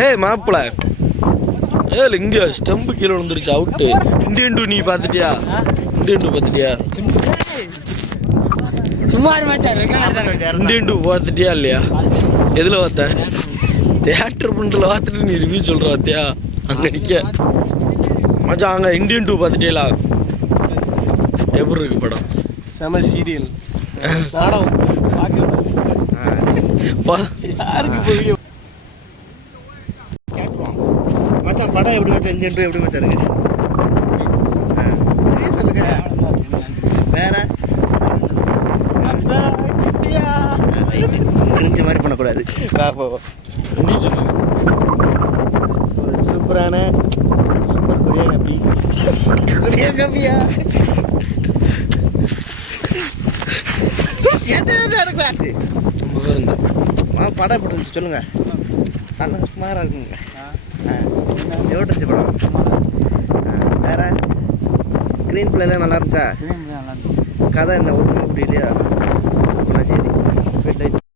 ஏய் மாப்பிள்ள ஏய் இங்கே ஸ்டம்பு கீழே விழுந்துருச்சு அவுட்டு. இந்தியன் டூ நீ பார்த்துட்டியா? Indian two பார்த்துட்டியா? சும்மா இந்தியன் டூ பார்த்துட்டியா இல்லையா? எதில் பார்த்த? தியேட்டர் பண்ணுறல பார்த்துட்டு நீ ரிவ்யூ சொல்கிற பார்த்தியா? அங்கே நிற்க மச்சான். அங்கே இந்தியன் டூ பார்த்துட்டியா? எப்படி இருக்கு படம்? செம சீரியல் நாடகம் யாருக்கு போய் கேட்டுருவான் மச்சான். படம் எப்படி மச்சான்? இந்தியன் டூ எப்படி மச்சான் இருக்கு? சொல்லுங்க. வேற தெரிஞ்ச மாதிரி பண்ணக்கூடாது. நீ சொல்லு. ஒரு சூப்பரான சூப்பர் கொரியா காப்பி. கொரியா காப்பியா? நடக்கலாச்சு. படம் எப்படி இருந்துச்சு சொல்லுங்க. நல்லா சுமாராக இருக்குங்க. எவ்வளோ இருந்துச்சு படம்? வேற ஸ்க்ரீன் பிளேலாம் நல்லா இருந்துச்சா? கதை என்ன ஒரு அப்படி இல்லையா? சரி